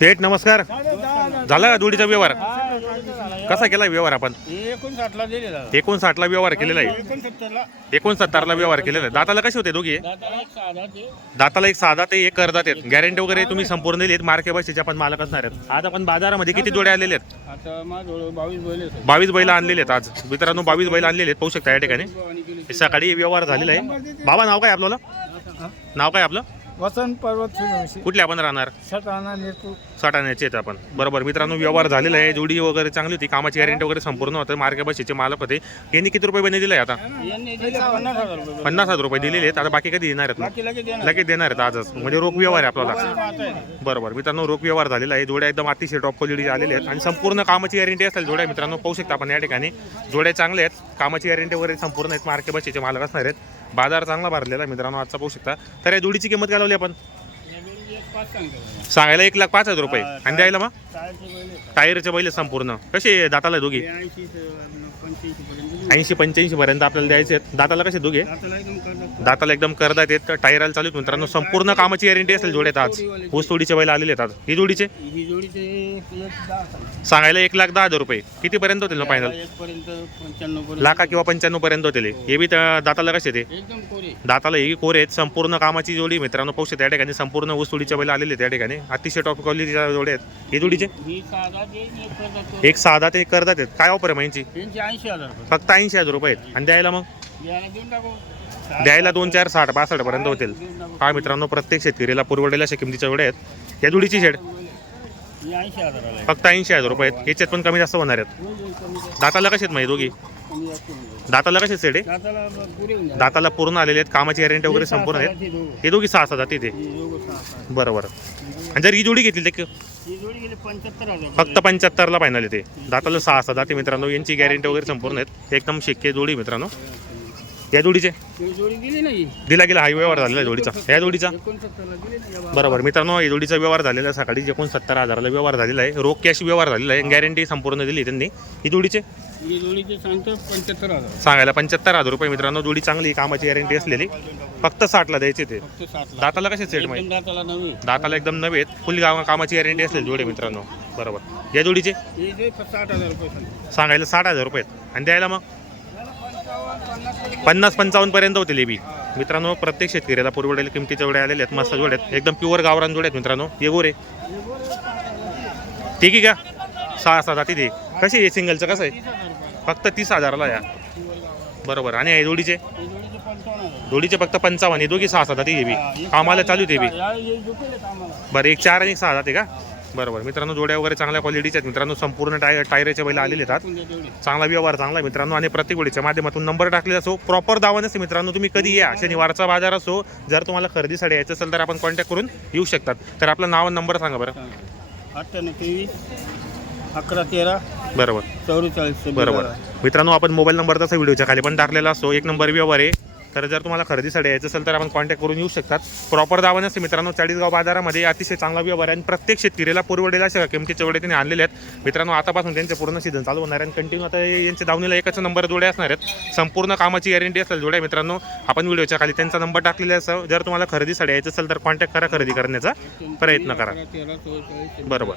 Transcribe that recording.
थेट नमस्कार. झाला का जोडीचा व्यवहार? कसा केला व्यवहार आपण? एकोणसाठला दिले व्यवहार केलेला आहे. एकोणसत्तरला. व्यवहार केलेला आहे. दाताला कसे होते दोघे? दाताला एक साधा ते. एक करदात आहेत गॅरंटी वगैरे तुम्ही संपूर्ण दिलीत मार्के बशीचे आपण मालक असणार आहेत. आज आपण बाजारामध्ये किती जोडे आलेले आहेत? बावीस बैल आहेत. आणलेले आहेत आज. मित्रांनो बावीस बैल आणलेले आहेत. पाहू शकता या ठिकाणी. सकाळी व्यवहार झालेला आहे. बाबा नाव काय आपल्याला नाव काय आपलं? वसंत पर्वत सूर्यवंशी कुठले आपण राहणार? सटाणा नेतू. साठाण्याचे आहेत आपण. बरोबर मित्रांनो व्यवहार झालेला आहे. जोडी वगैरे चांगली होती. कामाची गॅरंटी वगैरे संपूर्ण होतं. मार्के बशीचे मालक होते. यांनी किती रुपये बने दिले आता? यांनी दिले पन्नास हजार रुपये पन्नास हजार रुपये दिलेले आहेत. आता बाकी कधी देणार आहेत बाकी लगेच देणार लगेच देणार आहेत आजच. म्हणजे रोख व्यवहार आहे आपल्याला. बरोबर. मित्रांनो रोख व्यवहार झालेला आहे. जोड्या एकदम अतिशय टॉप क्वालिटी आलेले आहेत. आणि संपूर्ण कामाची गॅरंटी असेल जोड्या मित्रांनो पाहू शकता आपण या ठिकाणी. जोड्या चांगले आहेत. कामाची गॅरंटी वगैरे संपूर्ण आहेत. मार्के बशीचे मालक असणार आहेत. बाजार चांगला भरलेला आहे मित्रांनो आजचा पाहू शकता. तर या जोडीची किंमत काय लावली आपण? सांगायला एक लाख पाच हजार रुपये. आणि द्यायला मग? चाळीसचे बैल आहेत. टायरचे बैल संपूर्ण. कसे दाताला दोघे? ऐंशी पंच्याऐंशी पर्यंत आपल्याला द्यायचे आहेत. दाताला कसे दोघे? दाताला एकदम करदात आहेत. टायराला चालू मित्रांनो. संपूर्ण कामाची गॅरंटी असेल जोड्यात आज. ऊस तोडीचे बैल आलेले आहेत आज. ही जोडीचे. सांगायला एक लाख दहा हजार रुपये. किती पर्यंत होतील ना फायनल लाखा किंवा पंच्याण्णव पर्यंत होतील हे. बी त्या दाताला कसे ते दाताला ही कोर आहेत. संपूर्ण कामाची जोडी मित्रांनो. पाहू शकता या ठिकाणी. संपूर्ण ऊस तोडीच्या बैल आलेले आहेत या ठिकाणी. अतिशय टॉप क्वालिटीच्या जोडे आहेत. हे जोडीचे? साधा ते एक करतात साधा ते एक करदात आहेत. काय ऑफर आहे महिन्याची? ऐंशी हजार फक्त ऐंशी हजार रुपये आहेत. आणि द्यायला मग? द्यायला दोन चार साठ बासष्ट पर्यंत होतील. हा मित्रांनो प्रत्येक शेतकरीला पुरवडेल्या अशा किमतीच्या जोड्या आहेत. या जोडीची शेड. फक्त ऐंशी हजार रुपये आहेत. याच्यात पण कमी जास्त होणार आहेत. दाताला आहेत माहिती दोघी? कमी जास्त होऊन जाईल. दाताला कसे सेड आहे दाताला पुरे होऊन जाईल. दाताला पूर्ण आलेले आहेत कामाची गॅरंटी वगैरे संपूर्ण आहेत. हे दोघी सहा ते दोघं सहा सहा. बरोबर आणि जर ही जोडी घेतली तर फक्त पंच्याहत्तरला फायनल येते दाताला सहा सहा जाते मित्रांनो. यांची गॅरंटी वगैरे संपूर्ण आहेत. एकदम शिक्के जोडी मित्रांनो. या जोडीचे? जोडी दिली नाही. दिला गेला. हा व्यवहार झालेला जोडीचा. या जोडीचा? एकोणसत्तरला दिली नाही या बाबा. बरोबर. मित्रांनो या जोडीचा व्यवहार झालेला आहे. सकाळी एकोणसत्तर हजाराला व्यवहार झालेला आहे. रोख कॅश व्यवहार झालेला आहे. गॅरंटी संपूर्ण दिली त्यांनी. ही जोडीचे? जोडीचे सांगतो पंच्याहत्तर हजार. सांगायला पंच्याहत्तर हजार रुपये मित्रांनो. जोडी चांगली कामाची गॅरंटी असलेली. फक्त साठला द्यायचे ते. दाताला कसे सेट माहिती? दाताला नवी दाताला एकदम नव्हे फुल गाव कामाची गॅरंटी असलेली जोडे मित्रांनो. बरोबर. या जोडीचे? साठ हजार रुपये सांगायला साठ हजार रुपये. आणि द्यायला मग? पन्नास पंचावन्नपर्यंत होते पंचावन्न पर्यंत मित्रांनो प्रत्येक शेतकऱ्याला पुरवडेल किमतीच्या जोड्या आलेल्या आहेत मस्त जोड्या आहेत. एकदम प्युअर गावरान जोड्या आहेत मित्रांनो. ये रे ठीक आहे का? सहा सहा जाती ते कशी आहे सिंगलचं कसं आहे? फक्त तीस हजाराला या. बरोबर. आणि आहे जोडीचे? जोडीचे फक्त पंचावन्न. दोघी सहा सहा जाती हे बी. आम्हाला चालू ते बी. बरं एक चार आणि एक सहा जाते का? बरोबर. मित्रांनो जोड्या वगैरे चांगल्या क्वालिटीच्या आहेत. मित्रांनो संपूर्ण टाय टायरचे बैल आलेले तेवढे. चांगला व्यवहार चांगला आहे मित्रांनो. आणि प्रत्येक वेळीच्या माध्यमातून नंबर टाकलेला असो प्रॉपर दावा नसते मित्रांनो तुम्ही कधी या. शनिवारचा बाजार असो जर तुम्हाला खरेदीसाठी यायचं असेल तर आपण कॉन्टॅक्ट करून येऊ शकतात. तर आपलं नाव नंबर सांगा बरं. अठ्ठ्याण्णव तेवीस अकरा तेरा बरोबर. चौवेचाळीस बरोबर. मित्रांनो आपण मोबाईल नंबर तसा व्हिडिओच्या खाली पण टाकलेला असतो एक नंबर व्यवहार आहे. तर जर तुम्हाला खरेदीसाठी यायचं असेल तर आपण कॉन्टॅक्ट करून येऊ शकतात. प्रॉपर दावा नसते मित्रांनो चाळीसगाव बाजारामध्ये अतिशय चांगला व्यवहार आहे. आणि प्रत्येक शेतकरीला पुरवडेला अशा किमतीच्या जोडे त्यांनी आणलेले आहेत. मित्रांनो आतापासून त्यांचे पूर्ण सीझन चालू होणार आहे आणि कंटिन्यू आता यांच्या दावणीला एकच नंबर जोडे असणार आहेत. संपूर्ण कामाची गॅरंटी असेल जोड्या मित्रांनो. आपण व्हिडिओच्या खाली त्यांचा नंबर टाकलेला असं जर तुम्हाला खरेदीसाठी यायचं असेल तर कॉन्टॅक्ट करा खरेदी करण्याचा प्रयत्न करा. बरोबर.